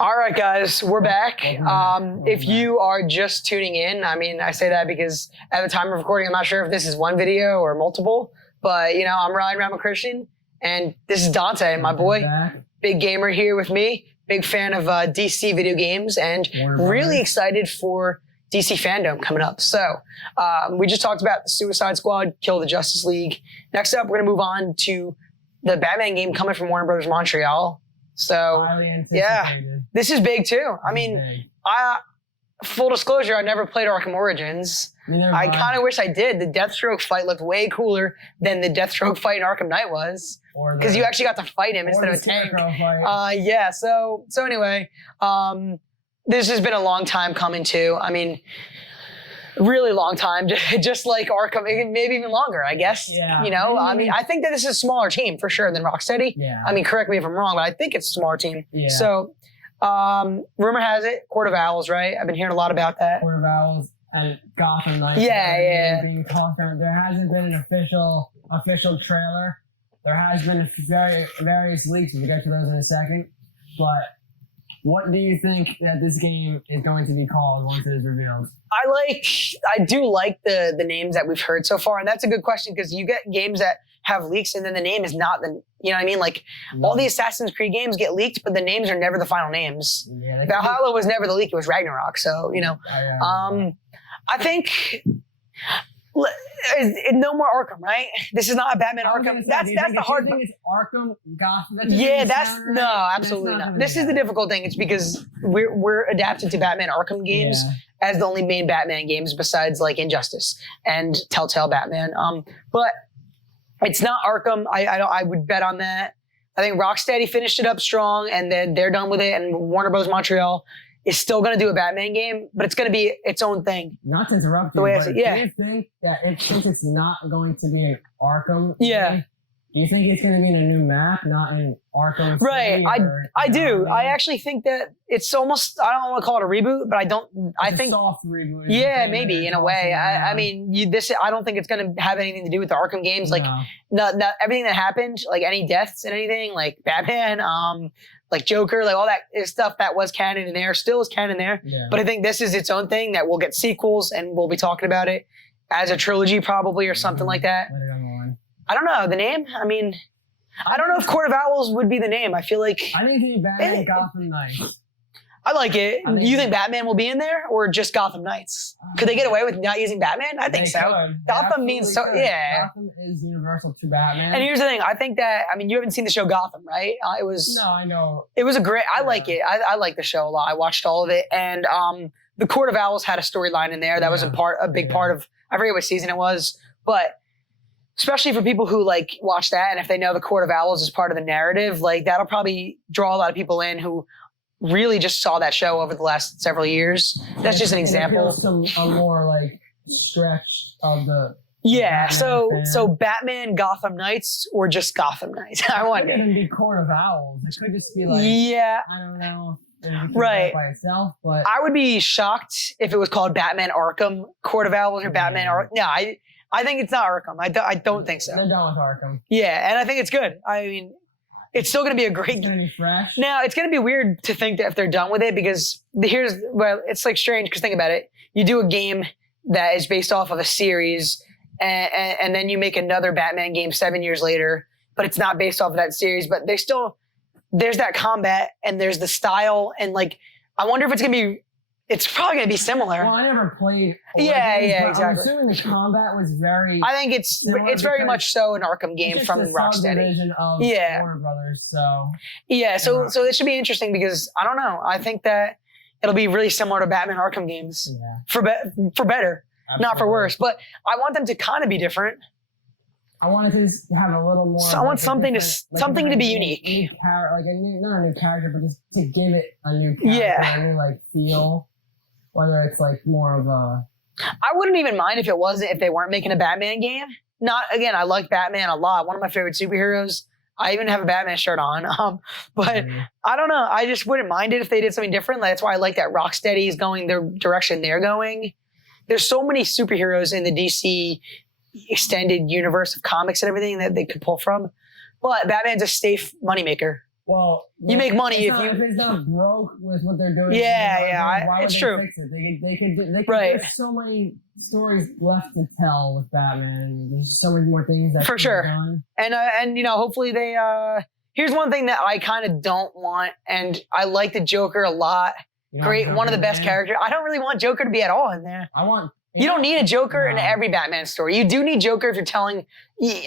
All right, guys, we're back. If you are just tuning in, I mean, I say that because at the time of recording, I'm not sure if this is one video or multiple, but, you know, I'm Ryan Ramakrishnan, and this is Dante, my boy. Big gamer here with me, big fan of DC video games, and really excited for DC Fandome coming up. So we just talked about the Suicide Squad, Kill the Justice League. Next up, we're going to move on to the Batman game coming from Brothers Montreal. So, yeah, this is big too. I mean, full disclosure, I never played Arkham Origins. I kind of wish I did. The Deathstroke fight looked way cooler than the Deathstroke fight in Arkham Knight was. Because you actually got to fight him instead of a tank. Yeah, so anyway, this has been a long time coming too. I mean, really long time, just like Arkham, maybe even longer, I guess. Yeah. You know, I mean, I think that this is a smaller team for sure than Rocksteady. Yeah. I mean, correct me if I'm wrong, but I think it's a smaller team. Yeah. So, rumor has it, Court of Owls, right? I've been hearing a lot about that. Court of Owls and Gotham Knights. Yeah. Being talked about. There hasn't been an official trailer. There has been various leaks. We'll get to those in a second. But what do you think that this game is going to be called once it is revealed? I do like the names that we've heard so far, and that's a good question because you get games that have leaks and then the name is not the, you know what I mean? Like all the Assassin's Creed games get leaked, but the names are never the final names. Yeah, Valhalla was never the leak; it was Ragnarok. So you know, I think no more Arkham, right? This is not a Batman Arkham. That's the hard part. It's Arkham, Gotham. Absolutely not. This is the difficult thing. It's because we're adapted to Batman Arkham games as the only main Batman games besides like Injustice and Telltale Batman. But it's not Arkham. I would bet on that. I think Rocksteady finished it up strong, and then they're done with it. And Warner Bros. Montreal is still going to do a Batman game, but it's going to be its own thing. Not to interrupt you, but do you think that since it's not going to be an Arkham game, do you think it's going to be in a new map, not in Arkham? Right, I do. I actually think that it's almost, I don't want to call it a reboot, but I think soft reboot. Yeah, maybe in a way. I mean, I don't think it's going to have anything to do with the Arkham games. Like, not everything that happened, like any deaths and anything, like Batman, like Joker, like all that stuff that was canon in there, still is canon there. Yeah. But I think this is its own thing that we'll get sequels and we'll be talking about it as a trilogy probably or something like that. I don't know. The name? I mean, I don't know if Court of Owls would be the name. I feel like... I think it's Batman Gotham Knights. I like it. You think Batman will be in there or just Gotham Knights? Could they get away with not using Batman? I think so. Gotham means so... Yeah. Gotham is universal to Batman. And here's the thing. I think that... I mean, you haven't seen the show Gotham, right? It was... No, I know. It was a great... I like it. I like the show a lot. I watched all of it. And the Court of Owls had a storyline in there. That was a big part of... I forget what season it was. But... especially for people who like watch that, and if they know the Court of Owls is part of the narrative, like that'll probably draw a lot of people in who really just saw that show over the last several years. That's just an example. A more like stretch of the. Yeah, so Batman Gotham Knights or just Gotham Knights? I wonder. It couldn't be Court of Owls. It could just be like. Yeah. I don't know. Right. By itself, but I would be shocked if it was called Batman Arkham Court of Owls or Batman Arkham. Yeah, I think it's not Arkham. I don't think so. They're done with Arkham. Yeah, and I think it's good. I mean, it's still going to be a great game. It's going to be fresh. Now, it's going to be weird to think that if they're done with it because it's like strange because think about it. You do a game that is based off of a series and then you make another Batman game 7 years later, but it's not based off of that series, but there's that combat and there's the style and like, I wonder if it's going to be, it's probably going to be similar. Well, I never played. Yeah, exactly. I'm assuming the combat was very. I think it's very much so an Arkham game from Rocksteady. Of Warner Brothers, so. Yeah, so it should be interesting because I don't know. I think that it'll be really similar to Batman Arkham games for better, not for worse. But I want them to kind of be different. I want it to have a little more. So I want something to be unique. Not a new character, but just to give it a new character, a new like feel. Whether it's like more of a... I wouldn't even mind if they weren't making a Batman game. I like Batman a lot. One of my favorite superheroes. I even have a Batman shirt on. But I don't know. I just wouldn't mind it if they did something different. That's why I like that Rocksteady is going the direction they're going. There's so many superheroes in the DC extended universe of comics and everything that they could pull from. But Batman's a safe moneymaker. Well, You make money if if it's not broke with what they're doing. Why would it's they true. fix it? They could. Right. There's so many stories left to tell with Batman. There's so many more things that For sure. done. And hopefully they. Here's one thing that I kind of don't want, and I like the Joker a lot. Great, one of the best characters. I don't really want Joker to be at all in there. You don't need a Joker in every Batman story. You do need Joker if you're telling.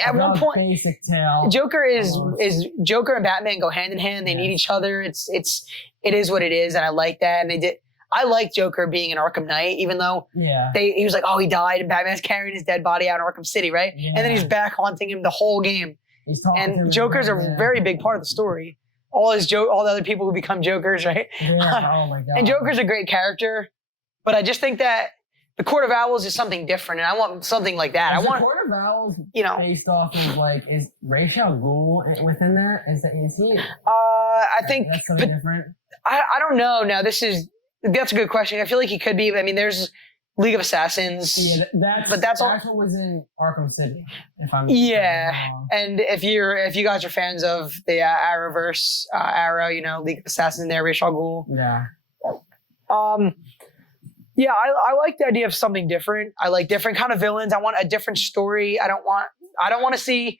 At one point, basic tale. Joker is Joker and Batman go hand in hand. They need each other. It is what it is, and I like that. And they did. I like Joker being an Arkham Knight, even though he was like, oh, he died, and Batman's carrying his dead body out in Arkham City, right? Yeah. And then he's back haunting him the whole game. And Joker's a very big part of the story. All the other people who become Jokers, right? Yeah. Oh my God. And Joker's a great character, but I just think that the Court of Owls is something different, and I want something like that. The Court of Owls, based off of is Ra's al Ghul within that? Is he? I think that's something different. I don't know. Now that's a good question. I feel like he could be. I mean, there's League of Assassins. Yeah, that's what was in Arkham City. If I'm wrong. And if you guys are fans of the Arrowverse, Arrow, League of Assassins in there, Ra's al Ghul. Yeah. Yeah, I like the idea of something different. I like different kind of villains. I want a different story. I don't want to see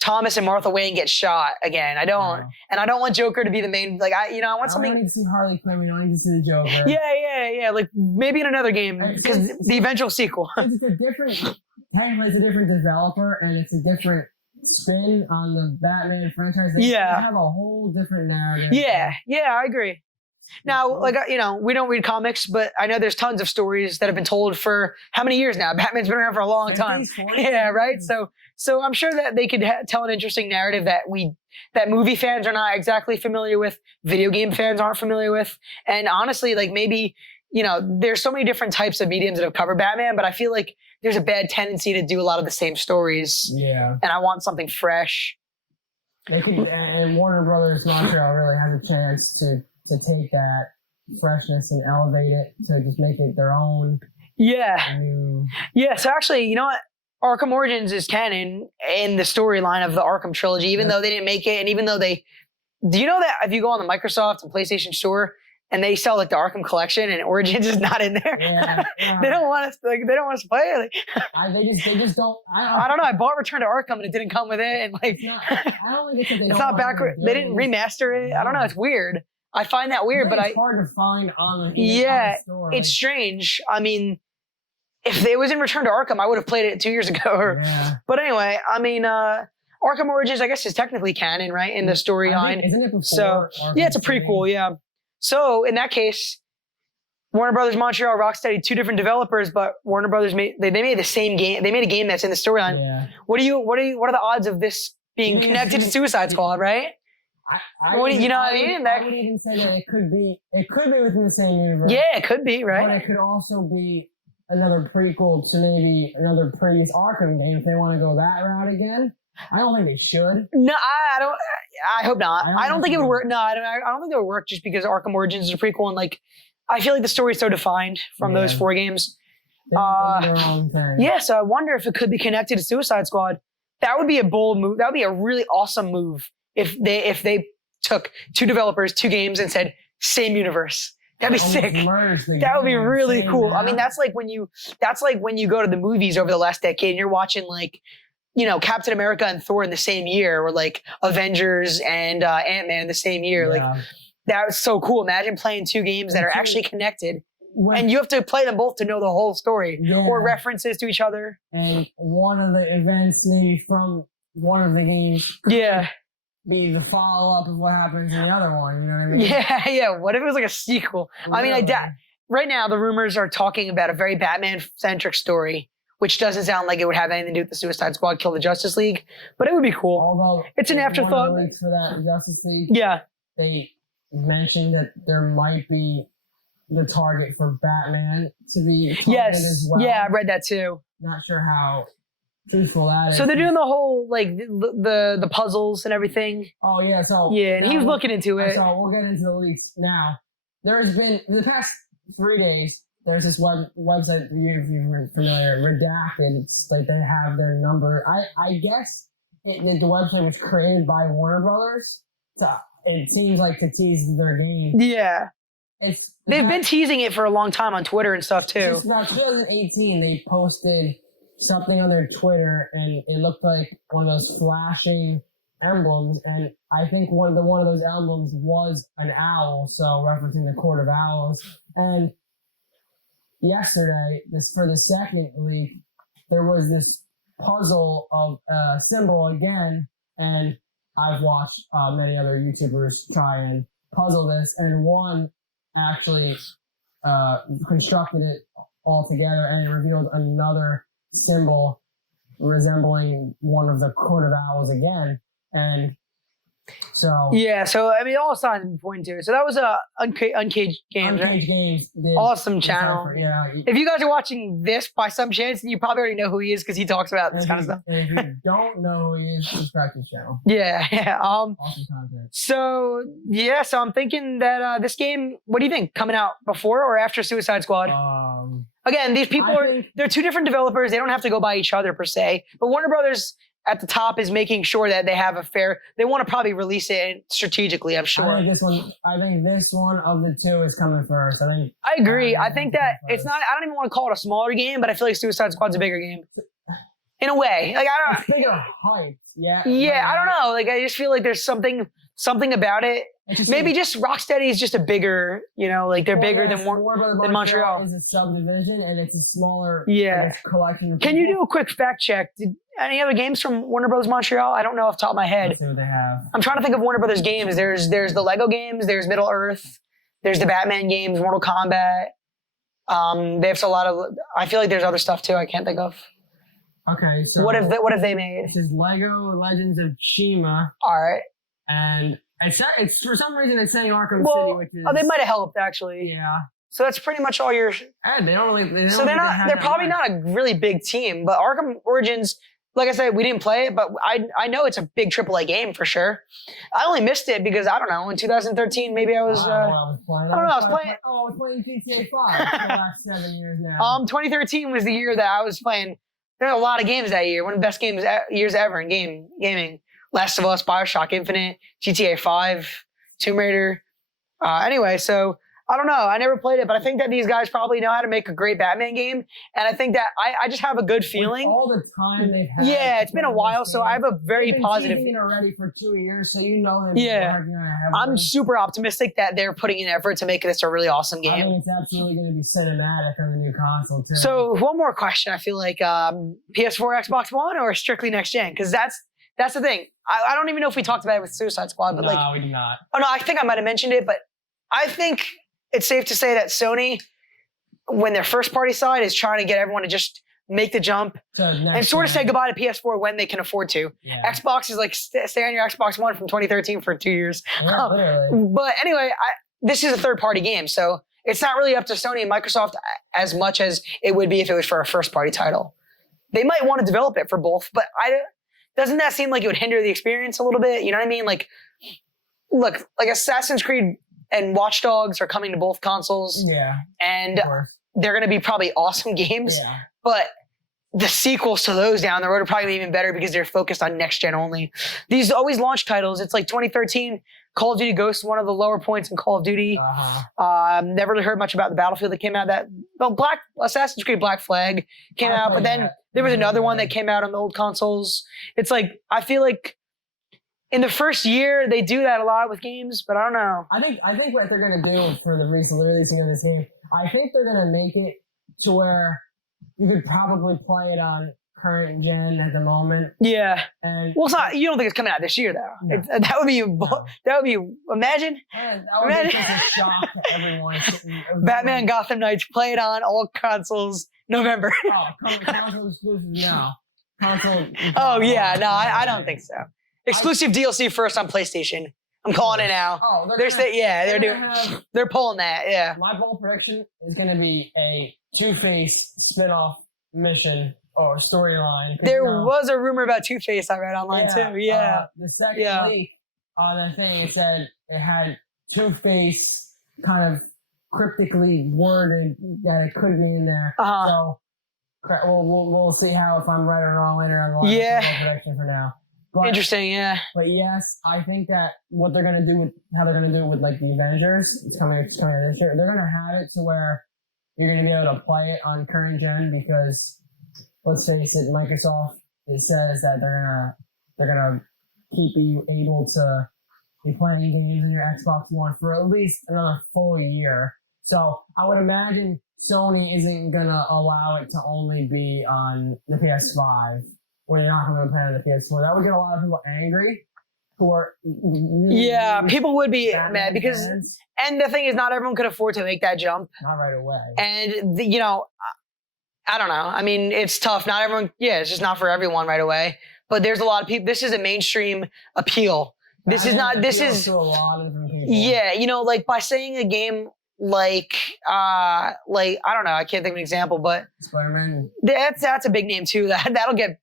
Thomas and Martha Wayne get shot again. I don't, and I don't want Joker to be the main. I want something. I don't need to see Harley Quinn. We don't need to see the Joker. Yeah. Like maybe in another game because the eventual sequel. Technically, it's a different developer and it's a different spin on the Batman franchise. They have a whole different narrative. Yeah, I agree. Now, we don't read comics, but I know there's tons of stories that have been told for how many years now? Batman's been around for a long time. Yeah, right? So I'm sure that they could tell an interesting narrative that movie fans are not exactly familiar with, video game fans aren't familiar with. And honestly, maybe, there's so many different types of mediums that have covered Batman, but I feel like there's a bad tendency to do a lot of the same stories. Yeah. And I want something fresh. And Warner Brothers Montreal really has a chance to take that freshness and elevate it to just make it their own. Yeah. Yeah. So actually, you know what? Arkham Origins is canon in the storyline of the Arkham trilogy, even though they didn't make it, and even though do you know that if you go on the Microsoft and PlayStation Store and they sell the Arkham collection and Origins is not in there, they don't want us. They don't want us to play it. They just don't. I don't know. I bought Return to Arkham and it didn't come with it, and I don't think it's not backward. They didn't remaster it. I don't know. It's weird. I find that weird, but it's hard to find on the store. It's strange. I mean, if it was in Return to Arkham, I would have played it 2 years ago. But anyway, I mean, Arkham Origins, I guess, is technically canon, right, in the storyline. Isn't it before? It's a prequel. Yeah. So in that case, Warner Brothers Montreal, Rocksteady, two different developers, but Warner Brothers made the same game. They made a game that's in the storyline. Yeah. What are the odds of this being connected to Suicide Squad, right? I would even say that it could be within the same universe. Yeah, it could be, right? But it could also be another prequel to maybe another previous Arkham game if they want to go that route again. I don't think they should. No, I don't. I hope not. I don't think it would work. No, I don't think it would work just because Arkham Origins is a prequel and I feel like the story is so defined from those 4 games. So I wonder if it could be connected to Suicide Squad. That would be a bold move. That would be a really awesome move. If they took 2 developers, 2 games, and said same universe, that'd be sick. That would be really cool. I mean, that's like when you go to the movies over the last decade and you're watching Captain America and Thor in the same year, or Avengers and Ant-Man in the same year. That was so cool. Imagine playing 2 games that are actually connected. And you have to play them both to know the whole story or references to each other. And one of the events maybe from one of the games. Be the follow-up of what happens in the other one, you know what I mean? Yeah. What if it was like a sequel? I mean, right now the rumors are talking about a very Batman-centric story, which doesn't sound like it would have anything to do with the Suicide Squad, Kill the Justice League, but it would be cool. Although it's an afterthought. One of the leaks for that Justice League, they mentioned that there might be the target for Batman to be as well. Yeah, I read that too. Not sure how truthful that is. So they're doing the whole the puzzles and everything. Oh yeah, and he was looking into it. So we'll get into the leaks now. There's been in the past 3 days. There's this website, if you're familiar, Redacted. It's like they have their number. I guess the website was created by Warner Brothers to it seems like to tease their game. Yeah. They've been teasing it for a long time on Twitter and stuff too. Since about 2018, they posted something on their Twitter, and it looked like one of those flashing emblems. And I think one of those emblems was an owl, so referencing the Court of Owls. And yesterday, for the second leak, there was this puzzle of a symbol again, and I've watched many other YouTubers try and puzzle this, and one actually constructed it all together, and it revealed another symbol resembling one of the Court of Owls again. And so yeah, so I mean, all signs have pointing to it. So that was Uncaged Games, right? Uncaged Games did awesome channel. Yeah. If you guys are watching this by some chance, you probably already know who he is because he talks about this kind of stuff. If you don't know who he is, subscribe to his channel. Yeah. Awesome content. So yeah, so I'm thinking that this game. What do you think? Coming out before or after Suicide Squad? Again, these people they're two different developers. They don't have to go by each other per se. But Warner Brothers at the top is making sure that they have they want to probably release it strategically, I'm sure. I think this one of the two is coming first. I agree. I think that it's not, I don't even want to call it a smaller game, but I feel like Suicide Squad's a bigger game. In a way. Like, I don't know. It's bigger hype. Yeah. Yeah, I don't know. Like, I just feel like there's something about it. Maybe just Rocksteady is just a bigger, like they're bigger than Montreal. It's a subdivision and it's a smaller collection. Can you do a quick fact check? Did any other games from Warner Brothers Montreal? I don't know off the top of my head. Let's see what they have. I'm trying to think of Warner Brothers games. There's the Lego games. There's Middle Earth. There's the Batman games. Mortal Kombat. They have a lot of. I feel like there's other stuff too. I can't think of. Okay, so what have they made? This is Lego Legends of Chima. All right. And it's for some reason it's saying Arkham City, which is they might have helped actually. Yeah. So that's pretty much all your. And they don't really. They're probably not a really big team, but Arkham Origins. Like I said, we didn't play it, but I know it's a big AAA game for sure. I only missed it because I don't know. In 2013, maybe I was. I was playing. I was playing GTA 5 for the last 7 years now. 2013 was the year that I was playing. There were a lot of games that year. One of the best years ever in gaming. Last of Us, BioShock Infinite, GTA 5, Tomb Raider. Anyway, so I don't know. I never played it, but I think that these guys probably know how to make a great Batman game. And I think that I just have a good feeling. With all the time they've had. Yeah, it's been a while, so I have a very positive. They've been already for 2 years, so you know them. Yeah, I'm super optimistic that they're putting in effort to make this a really awesome game. I mean, it's absolutely going to be cinematic on the new console too. So one more question. I feel like PS4, Xbox One, or strictly next gen? Because that's the thing. I don't even know if we talked about it with Suicide Squad, but no, we did not. Oh no, I think I might have mentioned it, but I think it's safe to say that Sony, when their first party side is trying to get everyone to just make the jump and sort of say goodbye to PS4 when they can afford to. Yeah. Xbox is like stay on your Xbox One from 2013 for 2 years. Yeah, but anyway, this is a third party game, so it's not really up to Sony and Microsoft as much as it would be if it was for a first party title. They might want to develop it for both, but doesn't that seem like it would hinder the experience a little bit? You know what I mean? Like, look, like Assassin's Creed and Watch Dogs are coming to both consoles. Yeah. And they're going to be probably awesome games. Yeah. But the sequels to those down the road are probably even better because they're focused on next gen only. These always launch titles. It's like 2013, Call of Duty Ghosts, one of the lower points in Call of Duty. Never really heard much about the Battlefield that came out. Assassin's Creed Black Flag came out, but then there was another one that came out on the old consoles. It's like, I feel like in the first year, they do that a lot with games, but I don't know. I think what they're going to do for the releasing of this game, I think they're going to make it to where you could probably play it on current gen at the moment. Yeah. And well, it's not. You don't think it's coming out this year, though? No. That would be. Imagine. That would be such a shock to everyone. Batman Gotham Knights, play it on all consoles November. Console exclusive now. Oh yeah, no, I don't think so. Exclusive DLC first on PlayStation. I'm calling it now. Oh, they're pulling that. Yeah. My bold prediction is going to be a Two-Face spin-off mission or storyline. There was a rumor about Two-Face I read online too. Yeah. The second leak on the thing, it said it had Two-Face kind of cryptically worded that it could be in there. So we'll see if I'm right or wrong later on the line. Prediction for now. Interesting, yeah. But yes, I think that what they're gonna do with how they're gonna do it with like the Avengers, it's coming this year. They're gonna have it to where you're gonna be able to play it on current gen because let's face it, Microsoft it says that they're gonna keep you able to be playing games in your Xbox One for at least another full year. So I would imagine Sony isn't gonna allow it to only be on the PS5 when you're not gonna play on the PS4. That would get a lot of people angry. People would be mad because, and the thing is, not everyone could afford to make that jump. Not right away. And I don't know. I mean, it's tough. Not everyone. Yeah, it's just not for everyone right away. But there's a lot of people. This is a mainstream appeal. This is not. This is to a lot of different people. Yeah, like by saying a game like I don't know. I can't think of an example, but Spider-Man. That's a big name too. That'll get.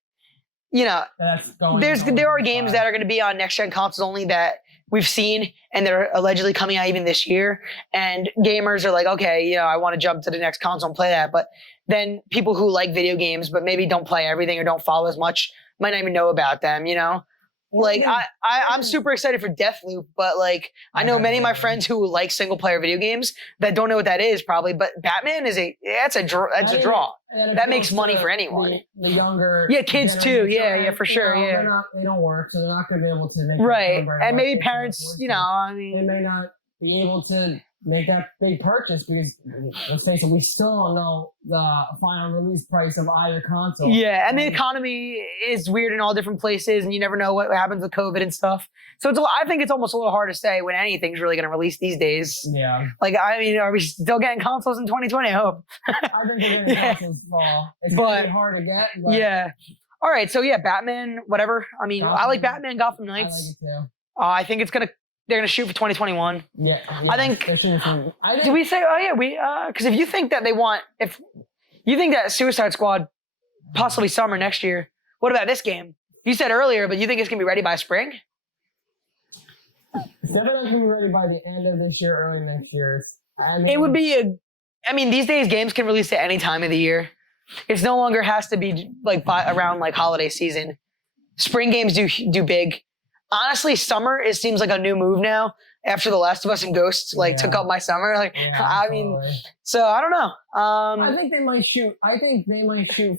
There are games that are going to be on next gen consoles only that we've seen, and they're allegedly coming out even this year. And gamers are like, okay, I want to jump to the next console and play that. But then people who like video games but maybe don't play everything or don't follow as much might not even know about them. Like I'm super excited for Deathloop, but like I know many of my friends who like single player video games that don't know what that is probably. But Batman is a draw. That makes money for anyone. The younger kids too. Yeah, for sure. Yeah, they don't work, so they're not going to be able to make right. And maybe parents, they may not be able to make that big purchase because let's face it, we still don't know the final release price of either console. Yeah, and the economy is weird in all different places, and you never know what happens with COVID and stuff. So I think it's almost a little hard to say when anything's really going to release these days. Yeah. Like, I mean, are we still getting consoles in 2020? I hope. I think they're getting consoles fall. It's really hard to get. But yeah. All right, so Batman, whatever. I mean, I like Batman, Gotham Knights. I like it too. I think they're gonna shoot for 2021. Yeah. I think. Do we say? Oh yeah, because if you think that Suicide Squad possibly summer next year, what about this game? You said earlier, but you think it's gonna be ready by spring? It's definitely gonna be ready by the end of this year, early next year. It would be these days games can release at any time of the year. It no longer has to be like around like holiday season. Spring games do big. Honestly, summer, it seems like a new move now after The Last of Us and Ghosts took up my summer. So I don't know. I think they might shoot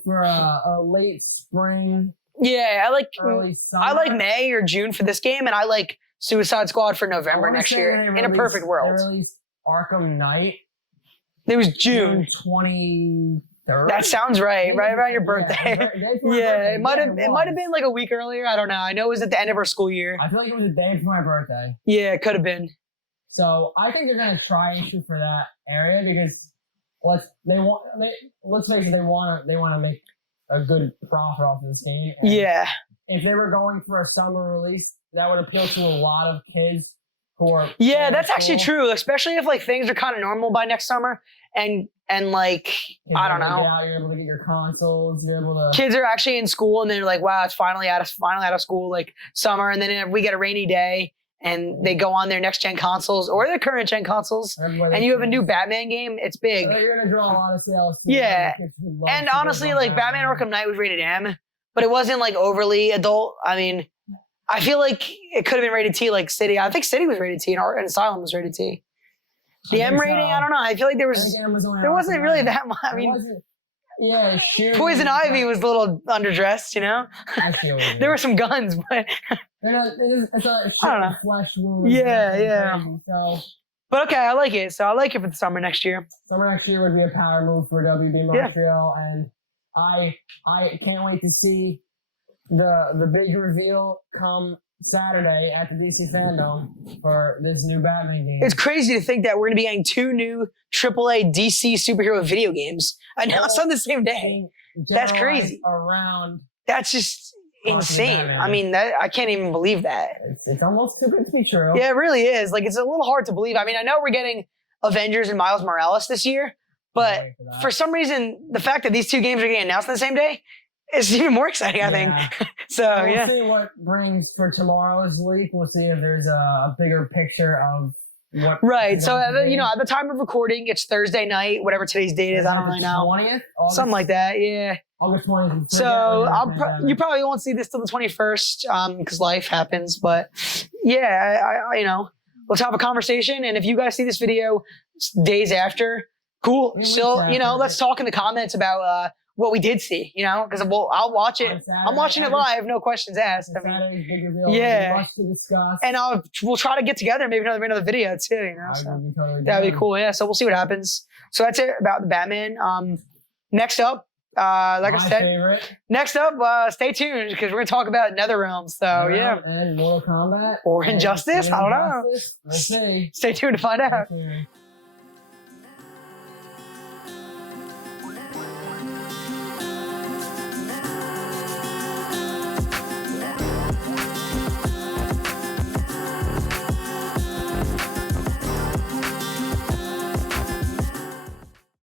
for a late spring. Yeah, early summer. I like May or June for this game, and I like Suicide Squad for November next year. In a perfect world. They released Arkham Knight. It was June 23rd. That sounds right. Right around your birthday. It might have been like a week earlier. I don't know. I know it was at the end of our school year. I feel like it was the day before my birthday. Yeah, it could have been. So I think they're gonna try and shoot for that area because let's face it, they want to make a good profit off of this game. And if they were going for a summer release, that would appeal to a lot of kids who are. Yeah, that's actually true. Especially if like things are kind of normal by next summer and like, I don't know. You're able to get your consoles. You're able to. Kids are actually in school and they're like, wow, it's finally out of school, like summer. And then we get a rainy day and they go on their next gen consoles or their current gen consoles. And you have a new Batman game. It's big. You're going to draw a lot of sales. Too. Yeah. And honestly, like Batman Arkham Knight was rated M, but it wasn't like overly adult. I mean, I feel like it could have been rated T like City. I think City was rated T and Asylum was rated T. The M rating, I don't know. I feel like there wasn't really that much. I mean, Poison Ivy was a little underdressed, There were some guns, but it's a I don't know. Flesh wound. Yeah. So, but okay, I like it. So I like it for the summer next year. Summer next year would be a power move for WB Montreal, and I can't wait to see the big reveal come Saturday at the DC Fandome for this new Batman game. It's crazy to think that we're going to be getting 2 new AAA DC superhero video games announced on the same day. That's crazy. That's just insane. Batman. I mean, I can't even believe that. It's almost too good to be true. Yeah, it really is. Like, it's a little hard to believe. I mean, I know we're getting Avengers and Miles Morales this year, but for some reason, the fact that these 2 games are getting announced on the same day, it's even more exciting, I think. So, we'll see what brings for tomorrow's leak. We'll see if there's a bigger picture of what? Right. So, you know, at the time of recording, it's Thursday night, whatever today's date is. I don't really know. 20th? Something like that. Yeah. August 20th. So you probably won't see this till the 21st because life happens. But yeah, I you know, let's have a conversation. And if you guys see this video days after, cool. Still, you know, let's talk in the comments about what we did see. You know, because I'll watch it. I'm watching it live, no questions asked. I mean, yeah. Much to discuss. And we'll try to get together, maybe another video too. You know, so that'd be cool. Yeah. So we'll see what happens. So that's it about the Batman. Next up. Like I said, favorite. Next up, stay tuned because we're gonna talk about NetherRealm. So yeah, and Mortal Kombat or Injustice. I don't know. Let's see. Stay tuned to find out.